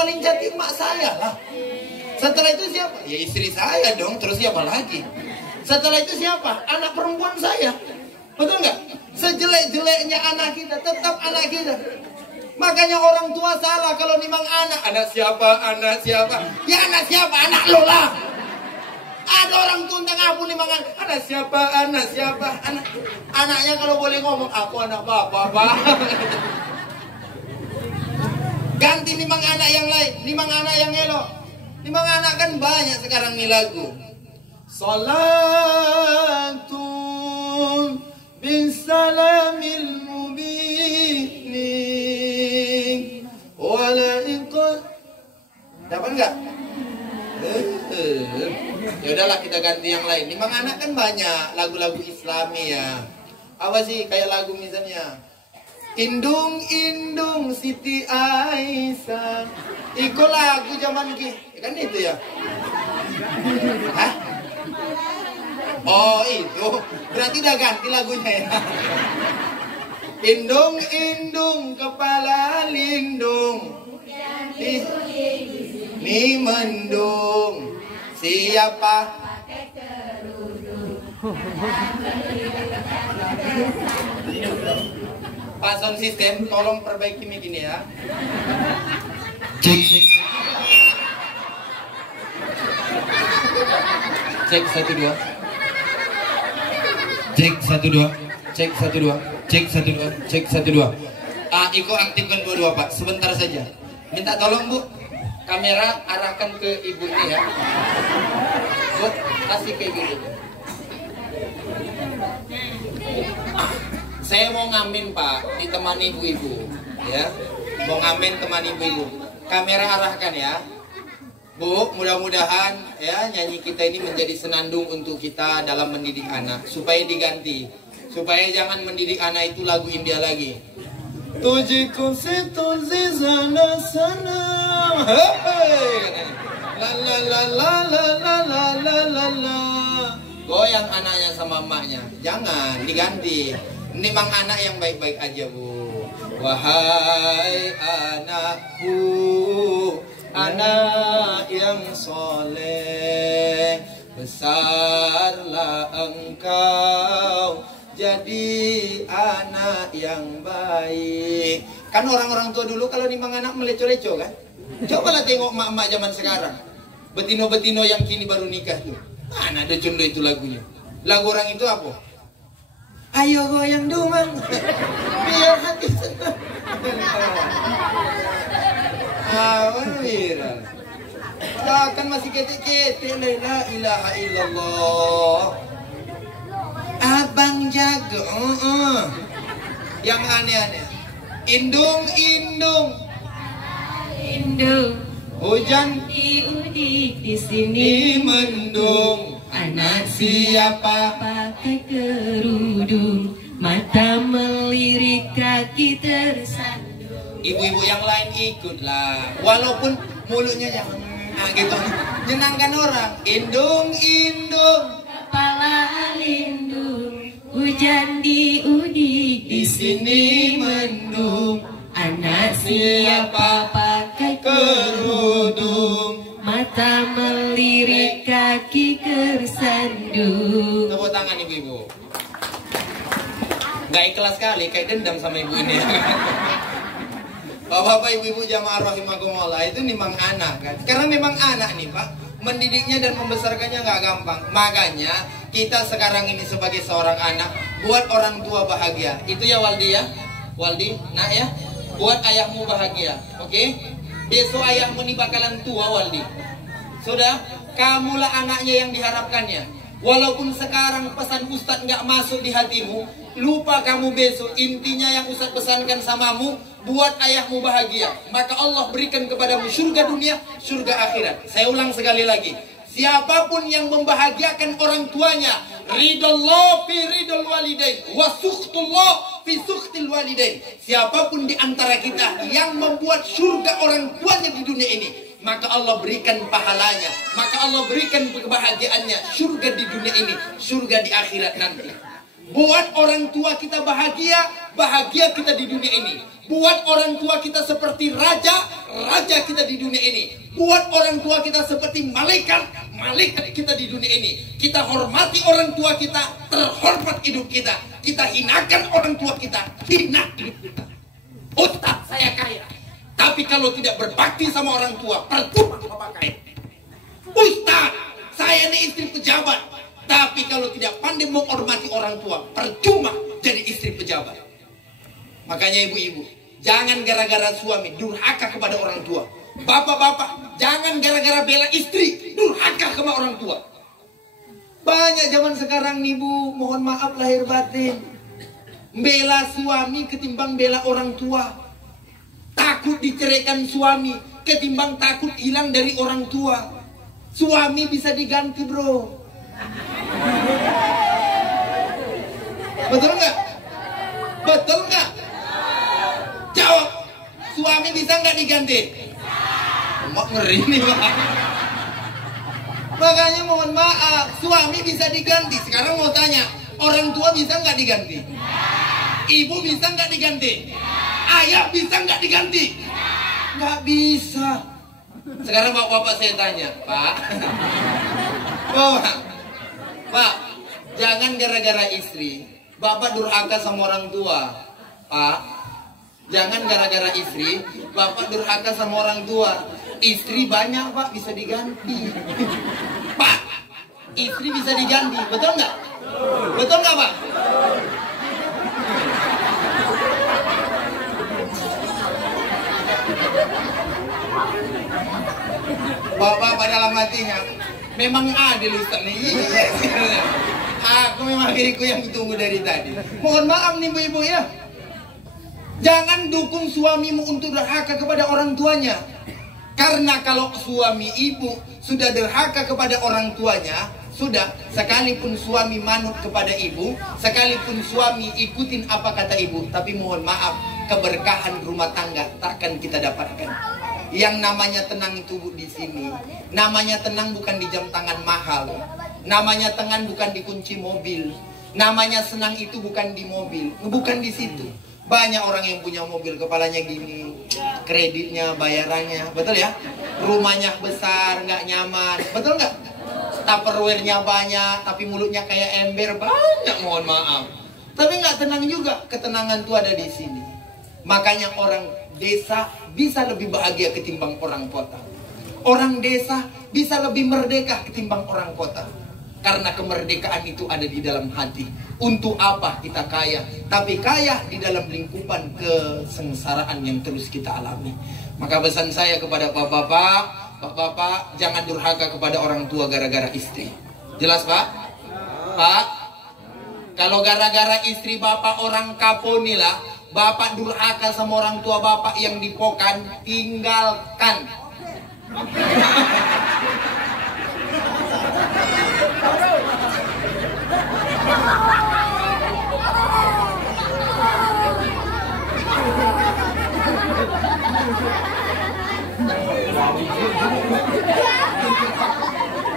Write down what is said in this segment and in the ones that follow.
paling cantik mak saya lah. Setelah itu siapa? Ya istri saya dong. Terus siapa lagi? Setelah itu siapa? Anak perempuan saya. Betul nggak? Sejelek-jeleknya anak kita, tetap anak kita. Makanya orang tua salah kalau nimang anak. Anak siapa? Anak siapa? Ya anak siapa? Anak lo lah. Ada orang tua ngapun nimang anak. Anak siapa? Anak siapa? Anaknya kalau boleh ngomong, aku anak bapak, Pak. Ganti nimang anak yang lain, nimang anak yang elok. Nimang anak kan banyak sekarang nih lagu. Salatun bisalamil mubinin wala iqad. Dapat enggak? Ya udahlah kita ganti yang lain. Nimang anak kan banyak lagu-lagu Islami ya. Apa sih kayak lagu misalnya Indung Indung Siti Aisyah. Iko lagu zaman ki, kan itu ya? Hah? Oh itu, berarti udah ganti lagunya ya. Indung Indung kepala lindung, ni mendung siapa? Pak sound system, tolong perbaiki mic ini ya. Cek. Cek 1 2. Cek 1 2. Cek 1 2. Cek 1 2. Cek 1 2. Iko aktifkan 2 2 Pak, sebentar saja. Minta tolong Bu, kamera arahkan ke ibu ini ya. Bu, kasih ke ibu. Saya mau ngamen Pak, ditemani ibu-ibu ya. Mau ngamen teman ibu-ibu. Kamera arahkan ya. Bu, mudah-mudahan ya nyanyi kita ini menjadi senandung untuk kita dalam mendidik anak. Supaya diganti. Supaya jangan mendidik anak itu lagu India lagi. Tujiku situzi sana sana. La la la la la la la la la la. Goyang anaknya sama emaknya. Jangan diganti. Nimang anak yang baik-baik aja Bu. Wahai anakku, anak yang soleh, besarlah engkau jadi anak yang baik. Kan orang-orang tua dulu kalau nimang anak meleco-leco kan. Cobalah tengok mak-mak zaman sekarang. Betino-betino yang kini baru nikah tuh. Mana ada condo itu lagunya. Lagu orang itu apa? Ayo goyang dumang biar hati senang. Viral. Kan masih ketik-ketik. La ilaha illallah. Abang jago. Yang aneh-aneh. Indung indung. Indung. Hujan diudik di sini mendung. Anak siapa pakai kerudung, mata melirik kaki tersandung. Ibu-ibu yang lain ikutlah, walaupun mulutnya jangan gitu, jenangkan orang. Indung indung, kepala lindung, hujan diudik di sini mendung. Anak siapa pakai kerudung, mata melirik kaki tersandung. Tepuk tangan ibu-ibu. Gak ikhlas sekali, kayak dendam sama ibu ini. Bapak-bapak, ibu-ibu jamaah rahimakumullah, itu nimang anak kan. Karena memang anak nih Pak, mendidiknya dan membesarkannya gak gampang. Makanya kita sekarang ini sebagai seorang anak, buat orang tua bahagia. Itu ya Waldi ya. Waldi, nak ya. Buat ayahmu bahagia, oke? Besok ayahmu ini bakalan tua Waldi. Sudah, kamulah anaknya yang diharapkannya. Walaupun sekarang pesan Ustadz nggak masuk di hatimu, lupa kamu besok. Intinya yang Ustadz pesankan samamu, buat ayahmu bahagia. Maka Allah berikan kepadamu surga dunia, surga akhirat. Saya ulang sekali lagi. Siapapun yang membahagiakan orang tuanya, ridallah fi ridal walidain, wa sukhtullah fi sukhtil walidain. Siapapun di antara kita yang membuat surga orang tuanya di dunia ini, maka Allah berikan pahalanya, maka Allah berikan kebahagiaannya, surga di dunia ini, surga di akhirat nanti. Buat orang tua kita bahagia, bahagia kita di dunia ini. Buat orang tua kita seperti raja, raja kita di dunia ini. Buat orang tua kita seperti malaikat, malaikat kita di dunia ini. Kita hormati orang tua kita, terhormat hidup kita. Kita hinakan orang tua kita, hina hidup kita. Ustaz, saya kaya, tapi kalau tidak berbakti sama orang tua, percuma bapak kaya. Ustaz, saya ini istri pejabat, tapi kalau tidak pandai menghormati orang tua, percuma jadi istri pejabat. Makanya ibu-ibu, jangan gara-gara suami durhaka kepada orang tua. Bapak-bapak, jangan gara-gara bela istri durhaka kepada orang tua. Banyak zaman sekarang nih bu, mohon maaf lahir batin, bela suami ketimbang bela orang tua. Takut diceraikan suami ketimbang takut hilang dari orang tua. Suami bisa diganti bro. Betul nggak? Betul nggak? Jawab. Suami bisa nggak diganti? Mak ngeri nih Pak. Makanya mohon maaf, suami bisa diganti. Sekarang mau tanya, orang tua bisa nggak diganti? Ibu bisa nggak diganti? Ayah bisa nggak diganti? Nggak bisa. Sekarang bapak-bapak saya tanya, Pak. Pak, jangan gara-gara istri bapak durhaka sama orang tua. Pak, jangan gara-gara istri bapak durhaka sama orang tua. Istri banyak pak, bisa diganti. Pak, istri bisa diganti, betul nggak? Betul nggak pak? Bapak dalam hatinya memang adil Ustaz nih. Aku memang diriku yang ditunggu dari tadi. Mohon maaf nih ibu-ibu ya. Jangan dukung suamimu untuk durhaka kepada orang tuanya. Karena kalau suami ibu sudah durhaka kepada orang tuanya, sudah, sekalipun suami manut kepada ibu, sekalipun suami ikutin apa kata ibu, tapi mohon maaf, keberkahan rumah tangga takkan kita dapatkan. Yang namanya tenang itu di sini. Namanya tenang bukan di jam tangan mahal. Namanya tenang bukan di kunci mobil. Namanya senang itu bukan di mobil, bukan di situ. Banyak orang yang punya mobil kepalanya gini, kreditnya, bayarannya, betul ya? Rumahnya besar, nggak nyaman, betul nggak? Tupperware-nya banyak, tapi mulutnya kayak ember, banyak, mohon maaf. Tapi nggak tenang juga, ketenangan itu ada di sini. Makanya orang desa bisa lebih bahagia ketimbang orang kota. Orang desa bisa lebih merdeka ketimbang orang kota. Karena kemerdekaan itu ada di dalam hati. Untuk apa kita kaya? Tapi kaya di dalam lingkupan kesengsaraan yang terus kita alami. Maka pesan saya kepada bapak-bapak, bapak-bapak jangan durhaka kepada orang tua gara-gara istri. Jelas pak? Pak, kalau gara-gara istri bapak orang kaponila, bapak durhaka sama orang tua bapak yang dipokan, tinggalkan.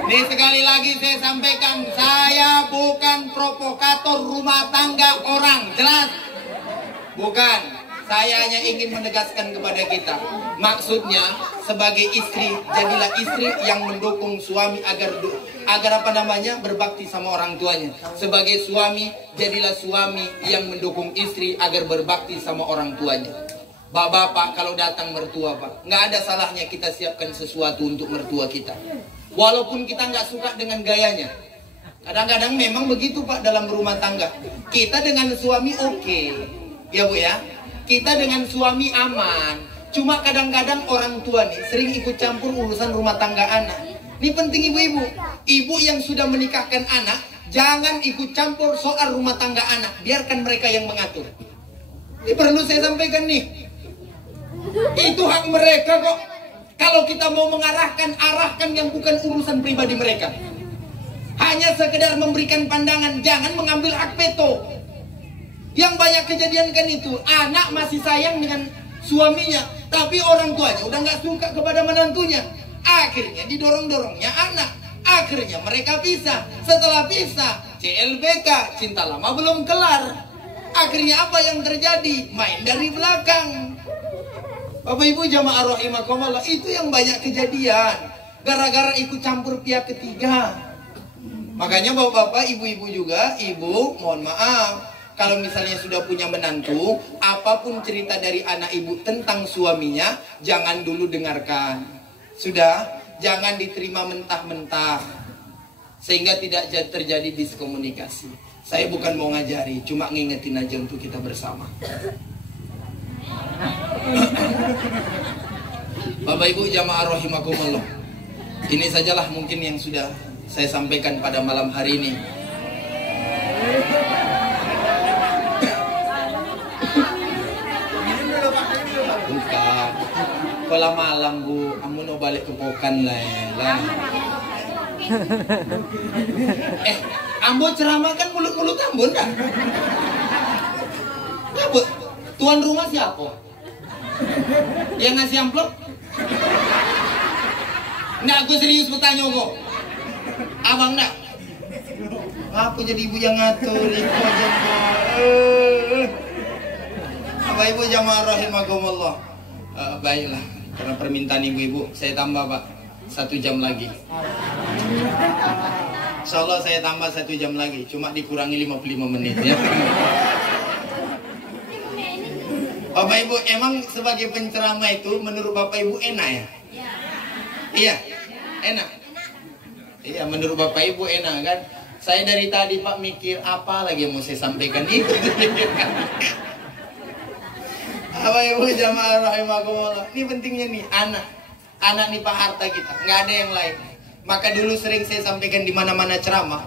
Nih sekali lagi saya sampaikan, saya bukan provokator rumah tangga orang, jelas? Bukan. Saya hanya ingin menegaskan kepada kita, maksudnya sebagai istri, jadilah istri yang mendukung suami agar apa namanya berbakti sama orang tuanya. Sebagai suami, jadilah suami yang mendukung istri agar berbakti sama orang tuanya. Bapak kalau datang mertua pak, nggak ada salahnya kita siapkan sesuatu untuk mertua kita. Walaupun kita nggak suka dengan gayanya. Kadang-kadang memang begitu pak dalam rumah tangga. Kita dengan suami oke, ya bu ya. Kita dengan suami aman. Cuma kadang-kadang orang tua nih sering ikut campur urusan rumah tangga anak. Ini penting ibu-ibu. Ibu yang sudah menikahkan anak, jangan ikut campur soal rumah tangga anak. Biarkan mereka yang mengatur. Ini perlu saya sampaikan nih. Itu hak mereka kok. Kalau kita mau mengarahkan, arahkan yang bukan urusan pribadi mereka. Hanya sekedar memberikan pandangan, jangan mengambil hak veto. Yang banyak kejadian kan itu, anak masih sayang dengan suaminya, tapi orang tuanya udah nggak suka kepada menantunya. Akhirnya didorong-dorongnya anak. Akhirnya mereka pisah. Setelah pisah, CLBK, cinta lama belum kelar. Akhirnya apa yang terjadi? Main dari belakang. Bapak Ibu jamaah rahimakumullah, itu yang banyak kejadian. Gara-gara ikut campur pihak ketiga. Makanya bapak-bapak, ibu-ibu juga, ibu mohon maaf. Kalau misalnya sudah punya menantu, apapun cerita dari anak ibu tentang suaminya, jangan dulu dengarkan. Sudah, jangan diterima mentah-mentah. Sehingga tidak terjadi diskomunikasi. Saya bukan mau ngajari, cuma ngingetin aja untuk kita bersama. Bapak Ibu jamaah rahimakumullah, ini sajalah mungkin yang sudah saya sampaikan pada malam hari ini. Bukan. Kalau malam Bu, kamu mau balik ke Pokan lah. Ambo ceramah kan mulut-mulut Ambon dah. Ya Bu, tuan rumah siapa? Yang ngasih amplop? Nggak, aku serius bertanya kok. Abang nggak? Aku jadi ibu yang ngatur itu aja. Bapak Ibu jamaah rahimakumullah. Baiklah, karena permintaan ibu-ibu saya tambah Pak 1 jam lagi. Insya Allah saya tambah 1 jam lagi, cuma dikurangi 55 menit ya. Bapak Ibu, emang sebagai penceramah itu menurut Bapak Ibu enak ya? Iya, enak. Iya, menurut Bapak Ibu enak kan? Saya dari tadi Pak mikir apa lagi yang mau saya sampaikan itu. Bapak Ibu jamaah rahimakumullah, ini pentingnya nih anak. Anak nih Pak harta kita, nggak ada yang lain. Maka dulu sering saya sampaikan di mana-mana ceramah,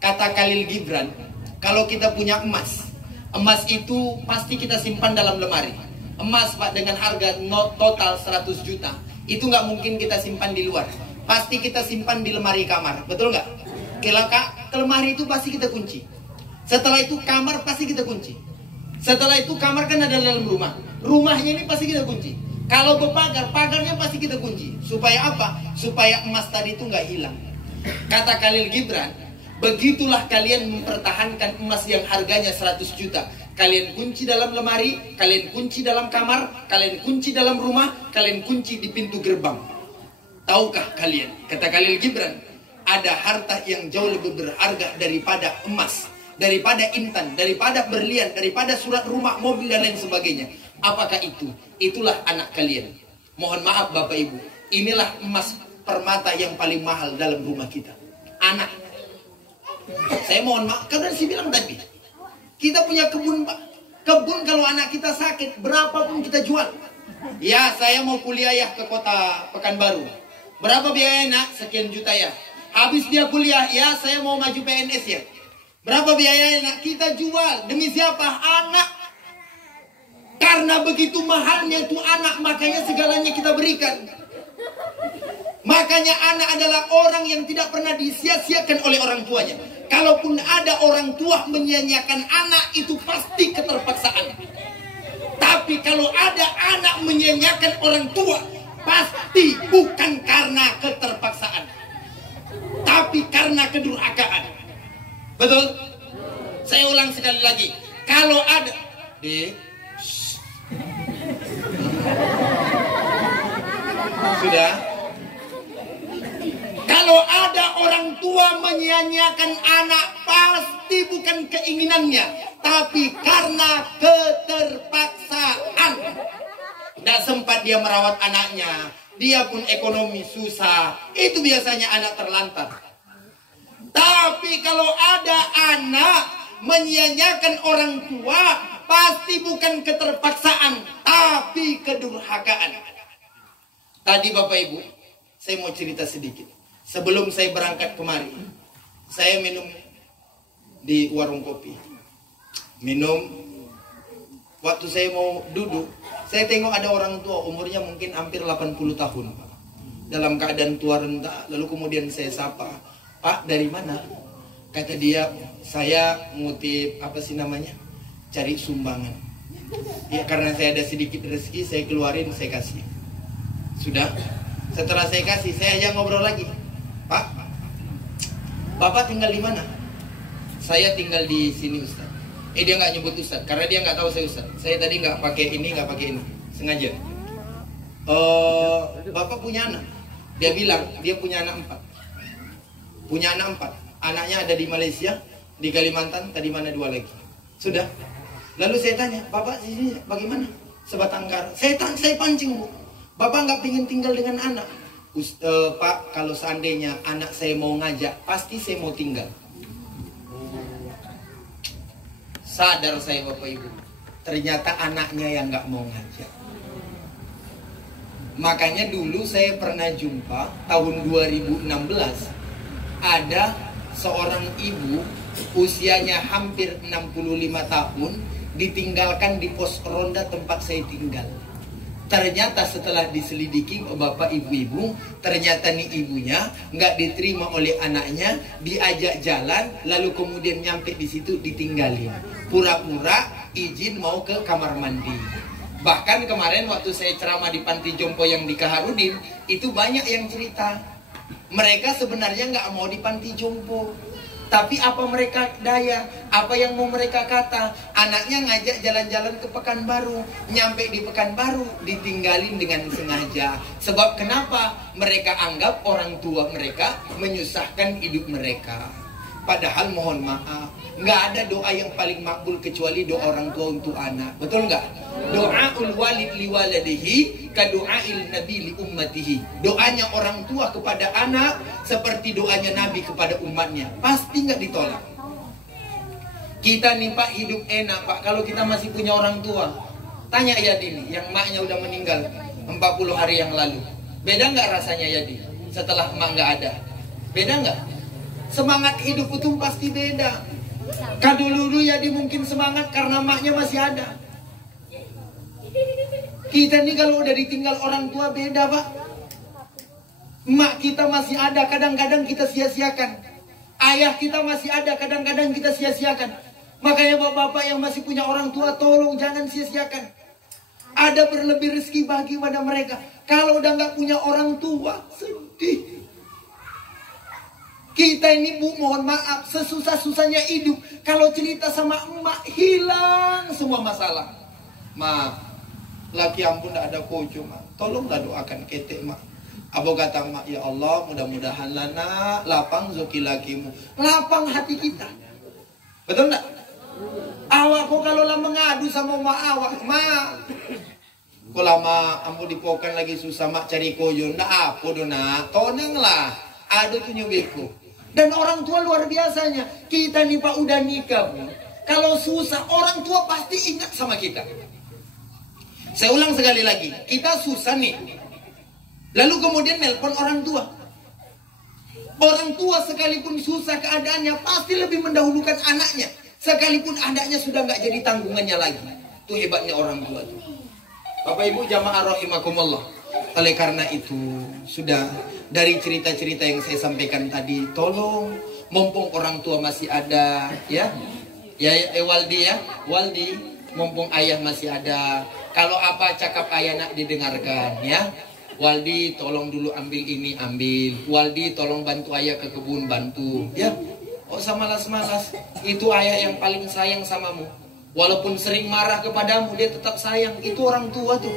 kata Khalil Gibran, kalau kita punya emas, emas itu pasti kita simpan dalam lemari. Emas Pak dengan harga total 100 juta, itu nggak mungkin kita simpan di luar. Pasti kita simpan di lemari kamar, betul nggak? Ke lemari itu pasti kita kunci. Setelah itu kamar pasti kita kunci. Setelah itu kamar kan ada dalam rumah. Rumahnya ini pasti kita kunci. Kalau berpagar, pagarnya pasti kita kunci. Supaya apa? Supaya emas tadi itu nggak hilang. Kata Khalil Gibran, begitulah kalian mempertahankan emas yang harganya 100 juta. Kalian kunci dalam lemari, kalian kunci dalam kamar, kalian kunci dalam rumah, kalian kunci di pintu gerbang. Tahukah kalian? Kata Khalil Gibran, ada harta yang jauh lebih berharga daripada emas, daripada intan, daripada berlian, daripada surat rumah, mobil dan lain sebagainya. Apakah itu? Itulah anak kalian. Mohon maaf Bapak Ibu, inilah emas permata yang paling mahal dalam rumah kita. Anak. Saya mohon maaf, karena saya bilang tadi, kita punya kebun Pak. Kebun kalau anak kita sakit, berapapun kita jual. Ya, saya mau kuliah ya ke kota Pekanbaru. Berapa biayanya? Sekian juta ya. Habis dia kuliah, ya saya mau maju PNS ya. Berapa biayanya? Kita jual. Demi siapa? Anak. Karena begitu mahalnya itu anak, makanya segalanya kita berikan. Makanya anak adalah orang yang tidak pernah disia-siakan oleh orang tuanya. Kalaupun ada orang tua menyia-nyiakan anak, itu pasti keterpaksaan. Tapi kalau ada anak menyia-nyiakan orang tua, pasti bukan karena keterpaksaan, tapi karena kedurhakaan. Betul? Saya ulang sekali lagi. Kalau ada sudah. Kalau ada orang tua menyia-nyiakan anak, pasti bukan keinginannya, tapi karena keterpaksaan. Tidak sempat dia merawat anaknya, dia pun ekonomi susah, itu biasanya anak terlantar. Tapi kalau ada anak menyia-nyiakan orang tua, pasti bukan keterpaksaan, tapi kedurhakaan. Tadi Bapak Ibu, saya mau cerita sedikit. Sebelum saya berangkat kemari, saya minum di warung kopi. Minum, waktu saya mau duduk, saya tengok ada orang tua, umurnya mungkin hampir 80 tahun. Dalam keadaan tua renta, lalu kemudian saya sapa, "Pak, dari mana?" Kata dia, "Saya ngutip, apa sih namanya? Cari sumbangan." Ya, karena saya ada sedikit rezeki, saya keluarin, saya kasih. Sudah, setelah saya kasih, saya aja ngobrol lagi. "Pak, Bapak tinggal di mana?" saya tinggal di sini Ustaz. Dia nggak nyebut Ustaz karena dia nggak tahu saya Ustaz. Saya tadi nggak pakai ini, sengaja. Bapak punya anak. Dia bilang dia punya anak 4. Anaknya ada di Malaysia, di Kalimantan, tadi mana 2 lagi. Sudah. Lalu saya tanya, Bapak sini bagaimana? Sebatang kara. Saya pancing, Bu. Bapak nggak pingin tinggal dengan anak. Pak, kalau seandainya anak saya mau ngajak, pasti saya mau tinggal. Sadar saya Bapak Ibu, ternyata anaknya yang nggak mau ngajak. Makanya dulu saya pernah jumpa tahun 2016, ada seorang ibu usianya hampir 65 tahun ditinggalkan di pos ronda tempat saya tinggal. Ternyata setelah diselidiki bapak ibu-ibu, ternyata nih ibunya nggak diterima oleh anaknya, diajak jalan, lalu kemudian nyampe di situ ditinggalin. Pura-pura izin mau ke kamar mandi. Bahkan kemarin waktu saya ceramah di panti jompo yang di Kaharudin, itu banyak yang cerita. Mereka sebenarnya nggak mau di panti jompo. Tapi apa mereka daya, apa yang mau mereka kata, anaknya ngajak jalan-jalan ke Pekanbaru, nyampe di Pekanbaru ditinggalin dengan sengaja. Sebab kenapa? Mereka anggap orang tua mereka menyusahkan hidup mereka. Padahal mohon maaf, nggak ada doa yang paling makbul kecuali doa orang tua untuk anak. Betul nggak? Doaul walid liwaladihi ka doail nabi li ummatihi. Doanya orang tua kepada anak seperti doanya Nabi kepada umatnya. Pasti nggak ditolak. Kita nih Pak hidup enak Pak kalau kita masih punya orang tua. Tanya Yadi yang maknya udah meninggal 40 hari yang lalu. Beda nggak rasanya Yadi setelah emak nggak ada? Beda nggak? Semangat hidup itu pasti beda. Dulu Yadi mungkin semangat karena maknya masih ada. Kita nih kalau udah ditinggal orang tua beda Pak. Mak kita masih ada, kadang-kadang kita sia-siakan. Ayah kita masih ada, kadang-kadang kita sia-siakan. Makanya bapak-bapak yang masih punya orang tua, tolong jangan sia-siakan. Ada berlebih rezeki bagi pada mereka. Kalau udah nggak punya orang tua, sedih. Kita ini Bu, mohon maaf, sesusah-susahnya hidup. Kalau cerita sama emak, hilang semua masalah. Ma, laki ampun tidak ada kojo, Ma. Tolonglah doakan ketek, Ma. Abu kata mak, ya Allah, mudah-mudahan lana lapang zoki lakimu. Lapang hati kita. Betul enggak? Awak kok kalau lah mengadu sama mak awak, Ma. Kok lama ambu dipokan lagi susah mak cari kojo. Ndak apa dona, tonanglah. Ada tuh nyubiku. Dan orang tua luar biasanya. Kita nih Pak udah nikah, Bu. Kalau susah, orang tua pasti ingat sama kita. Saya ulang sekali lagi. Kita susah nih. Lalu kemudian nelpon orang tua. Orang tua sekalipun susah keadaannya, pasti lebih mendahulukan anaknya. Sekalipun anaknya sudah nggak jadi tanggungannya lagi. Itu hebatnya orang tua tuh. Bapak Ibu jamaah rahimakumullah. Oleh karena itu, sudah dari cerita-cerita yang saya sampaikan tadi, tolong mumpung orang tua masih ada, ya. Waldi ya, Waldi, mumpung ayah masih ada. Kalau apa cakap ayah nak didengarkan, ya. Waldi tolong dulu ambil ini, ambil. Waldi tolong bantu ayah ke kebun, bantu, ya. Oh sama malas-malas, itu ayah yang paling sayang samamu. Walaupun sering marah kepadamu, dia tetap sayang. Itu orang tua tuh.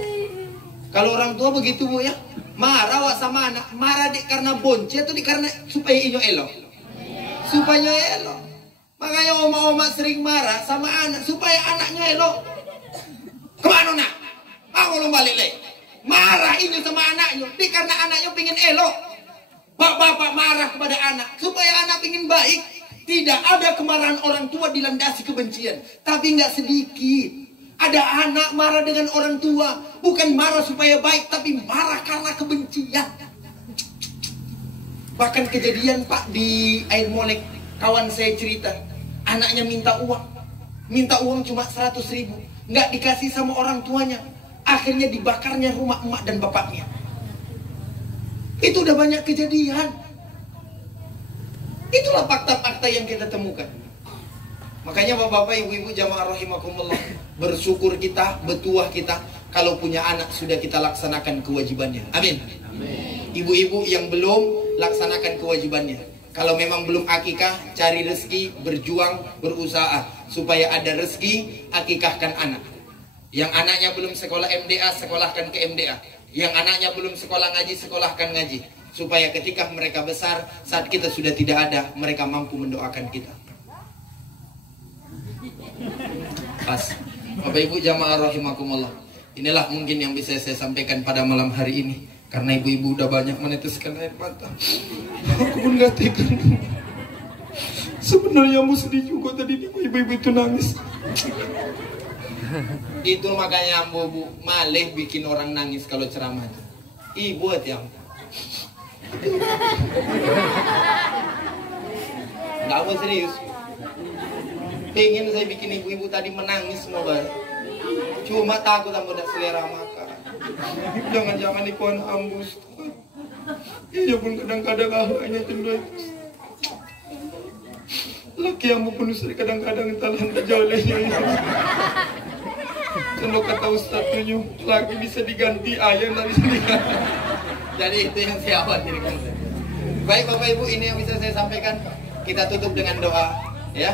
Kalau orang tua begitu Bu ya, marah wak sama anak, marah dik karena bonce atau dik karena supaya inyo elok, supaya elok. Makanya oma-oma sering marah sama anak supaya anaknya elok. Kemana nak? Mau lo balik lagi? Marah inyo sama anaknya, dik karena anaknya pengen elok. Bapak-bapak marah kepada anak supaya anak pengen baik. Tidak ada kemarahan orang tua dilandasi kebencian, tapi nggak sedikit. Ada anak marah dengan orang tua, bukan marah supaya baik, tapi marah karena kebencian. Bahkan kejadian Pak di Air Molek, kawan saya cerita, anaknya minta uang cuma 100.000, nggak dikasih sama orang tuanya, akhirnya dibakarnya rumah emak dan bapaknya. Itu udah banyak kejadian. Itulah fakta-fakta yang kita temukan. Makanya bapak-bapak, ibu-ibu jamaah rahimakumullah, bersyukur kita, betuah kita kalau punya anak sudah kita laksanakan kewajibannya. Amin. Ibu-ibu yang belum laksanakan kewajibannya. Kalau memang belum akikah, cari rezeki, berjuang, berusaha supaya ada rezeki, akikahkan anak. Yang anaknya belum sekolah MDA, sekolahkan ke MDA. Yang anaknya belum sekolah ngaji, sekolahkan ngaji. Supaya ketika mereka besar, saat kita sudah tidak ada, mereka mampu mendoakan kita. Pas. Bapak Ibu jamaah rahimakumullah. Inilah mungkin yang bisa saya sampaikan pada malam hari ini. Karena ibu-ibu udah banyak meneteskan air mata. Aku pun gak tega. Sebenarnya mau sedih juga tadi ibu-ibu itu nangis. Itu makanya bu malih bikin orang nangis kalau ceramah. Buat yang nggak mau serius. Pengen saya bikin ibu-ibu tadi menangis semua bareng. Cuma takut aku tidak selera makan. Jangan-jangan ikuan ambus. Iya pun kadang-kadang hanya tenda itu. Laki yang penuh seri kadang-kadang talan kejauhannya itu. Kalau kata ustadznya, laki bisa diganti, ayam tak bisa diganti. Jadi itu yang saya khawatirkan. Baik Bapak Ibu, ini yang bisa saya sampaikan. Kita tutup dengan doa, ya.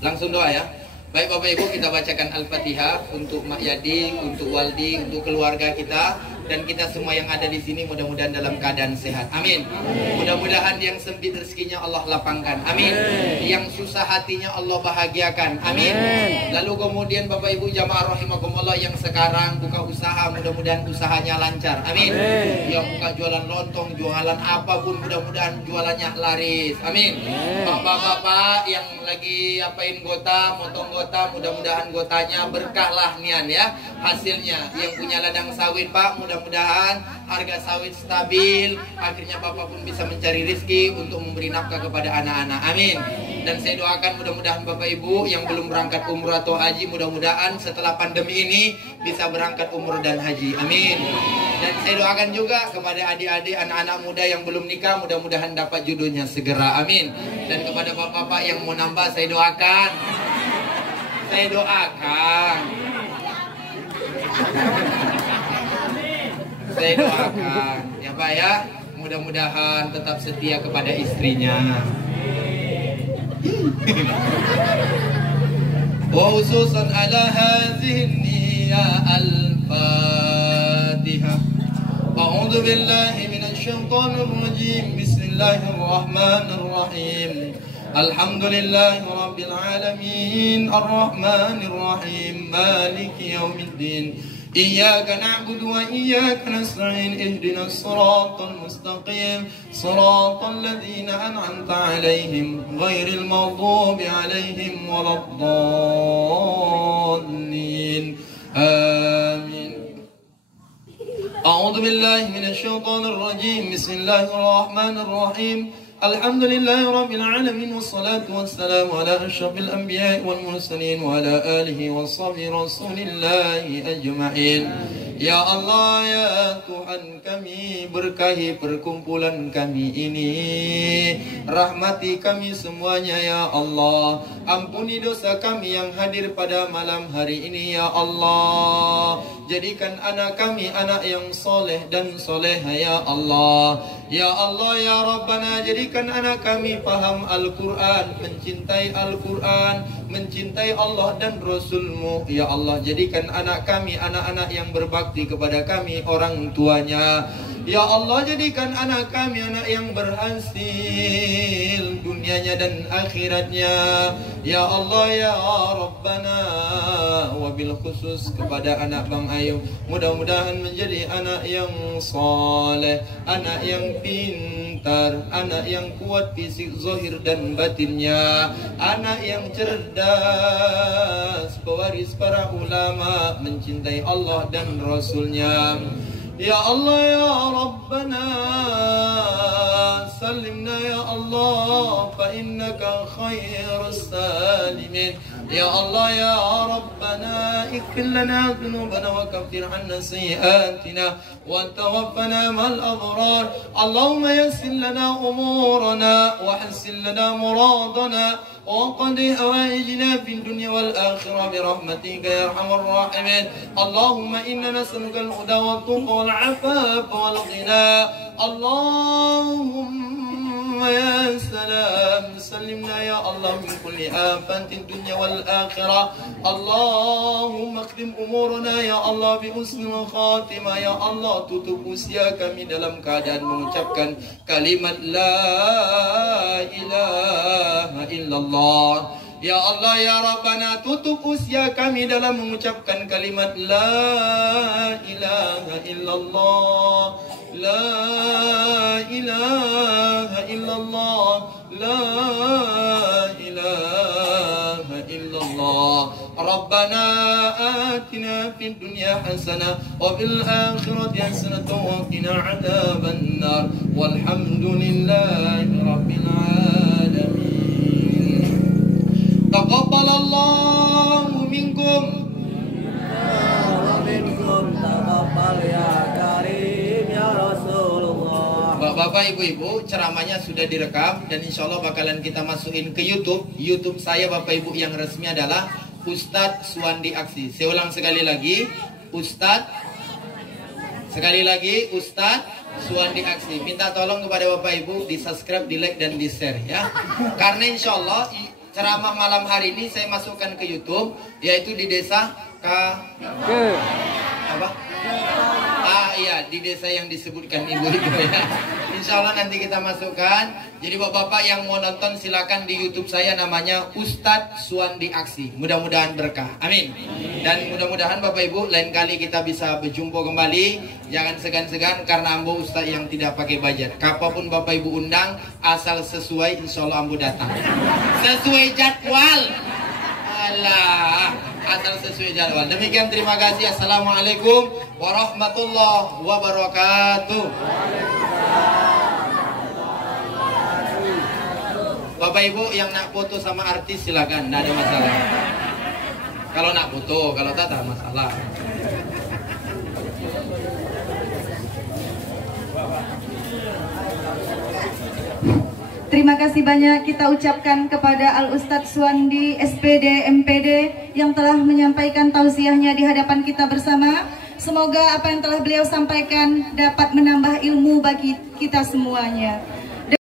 Langsung doa ya. Baik Bapak Ibu, kita bacakan Al-Fatihah untuk Mak Yadi, untuk Waldi, untuk keluarga kita, dan kita semua yang ada di sini mudah-mudahan dalam keadaan sehat. Amin. Mudah-mudahan yang sempit rezekinya Allah lapangkan. Amin. Yang susah hatinya Allah bahagiakan. Amin. Lalu kemudian Bapak Ibu jamaah rahimakumullah yang sekarang buka usaha, mudah-mudahan usahanya lancar. Amin. Yang buka jualan lontong, jualan apapun, mudah-mudahan jualannya laris. Amin. Bapak-bapak yang lagi apain gota, motong gota, mudah-mudahan gotanya berkah lah nian ya hasilnya. Yang punya ladang sawit Pak, mudah-mudahan harga sawit stabil, akhirnya Bapak pun bisa mencari rezeki untuk memberi nafkah kepada anak-anak. Amin. Dan saya doakan mudah-mudahan Bapak Ibu yang belum berangkat umroh atau haji, mudah-mudahan setelah pandemi ini bisa berangkat umroh dan haji. Amin. Dan saya doakan juga kepada adik-adik, anak-anak muda yang belum nikah, mudah-mudahan dapat jodohnya segera. Amin. Dan kepada bapak-bapak yang mau nambah, saya doakan. Saya doakan. Saya doakan ya Pak ya, mudah-mudahan tetap setia kepada istrinya. Wa khususan ala hadhihi niyya al-Fatihah. A'udzu billahi minasy syaithanir rajim. Bismillahirrahmanirrahim. Alhamdulillahi rabbil alamin, arrahmanir rahim, maliki yaumiddin. إياك نعبد وإياك نستعين اهدنا الصراط المستقيم صراط الذين أنعمت عليهم غير المغضوب عليهم ولا الضالين آمين. أعوذ بالله من الشيطان الرجيم. بسم الله الرحمن الرحيم. الحمد لله رب العالمين والصلاة والسلام على أشرف الأنبياء والمرسلين وعلى آله وصحبه رسول الله أجمعين. Ya Allah, ya Tuhan kami, berkahi perkumpulan kami ini, rahmati kami semuanya ya Allah. Ampuni dosa kami yang hadir pada malam hari ini ya Allah. Jadikan anak kami anak yang soleh dan soleha ya Allah. Ya Allah ya Rabbana, jadikan anak kami paham Al-Quran, mencintai Al-Quran, mencintai Allah dan Rasul-Mu ya Allah. Jadikan anak kami anak-anak yang berbakti kepada kami orang tuanya ya Allah. Jadikan anak kami anak yang berhasil dunianya dan akhiratnya ya Allah ya Rabbana. Wabil khusus kepada anak Bang Ayub, mudah-mudahan menjadi anak yang soleh, anak yang pintar, anak yang kuat fisik zahir dan batinnya, anak yang cerdas, pewaris para ulama, mencintai Allah dan Rasulnya. Ya Allah ya Rabbana, salimna ya Allah, fa innaka khairus salimin. Ya Allah ya Rabbana, ighfir lana dhunubana wa kaffir 'anna sayyi'atina wa tawaffana ma'al abrar. Allahumma yassir lana umurana wa hassin lana muradana وقضي حوائجنا في الدنيا والآخرة برحمتك يا أرحم الراحمين. اللهم إنا نسألك الهدى والتقى والعفاف والغنى. اللهم ya Allah min kulli afatin dunya wal akhirah. Allahumma khtim umurana ya Allah bi husnil khatimah ya Allah. Tutup usia kami dalam keadaan mengucapkan kalimat la ilaha illallah. Ya Allah ya Rabbana, tutup usia kami dalam mengucapkan kalimat la ilaha illallah. La ilaha illallah. La ilaha illallah. Rabbana atina fid dunya hasanah wa fil akhirati hasanah wa qina adzaban nar. Walhamdulillahi rabbil alamin. Taqabbalallahu minkum wa minkum, taqabbal ya karim ya Rasulullah. Bapak ibu-ibu, ceramahnya sudah direkam dan insya Allah bakalan kita masukin ke YouTube. YouTube saya Bapak Ibu yang resmi adalah Ustadz Suwandi Aksi. Saya ulang sekali lagi, Ustadz Suwandi Aksi. Minta tolong kepada Bapak Ibu di subscribe, di like dan di share ya. Karena insya Allah ceramah malam hari ini saya masukkan ke YouTube, yaitu di desa iya, di desa yang disebutkan ibu-ibu ya. Insya Allah nanti kita masukkan. Jadi bapak-bapak yang mau nonton silakan di YouTube saya, namanya Ustadz Suwandi Aksi. Mudah-mudahan berkah. Amin. Dan mudah-mudahan Bapak Ibu lain kali kita bisa berjumpa kembali. Jangan segan-segan karena ambo Ustadz yang tidak pakai budget. Kapanpun Bapak Ibu undang, asal sesuai, insya Allah ambo datang. Sesuai jadwal. Alah, asal sesuai jadwal. Demikian, terima kasih. Assalamualaikum warahmatullahi wabarakatuh. Bapak Ibu yang nak foto sama artis silakan, tidak ada masalah. Kalau nak foto, kalau tak ada masalah. Terima kasih banyak kita ucapkan kepada Al-Ustadz Suwandi SPD MPD yang telah menyampaikan tausiahnya di hadapan kita bersama. Semoga apa yang telah beliau sampaikan dapat menambah ilmu bagi kita semuanya.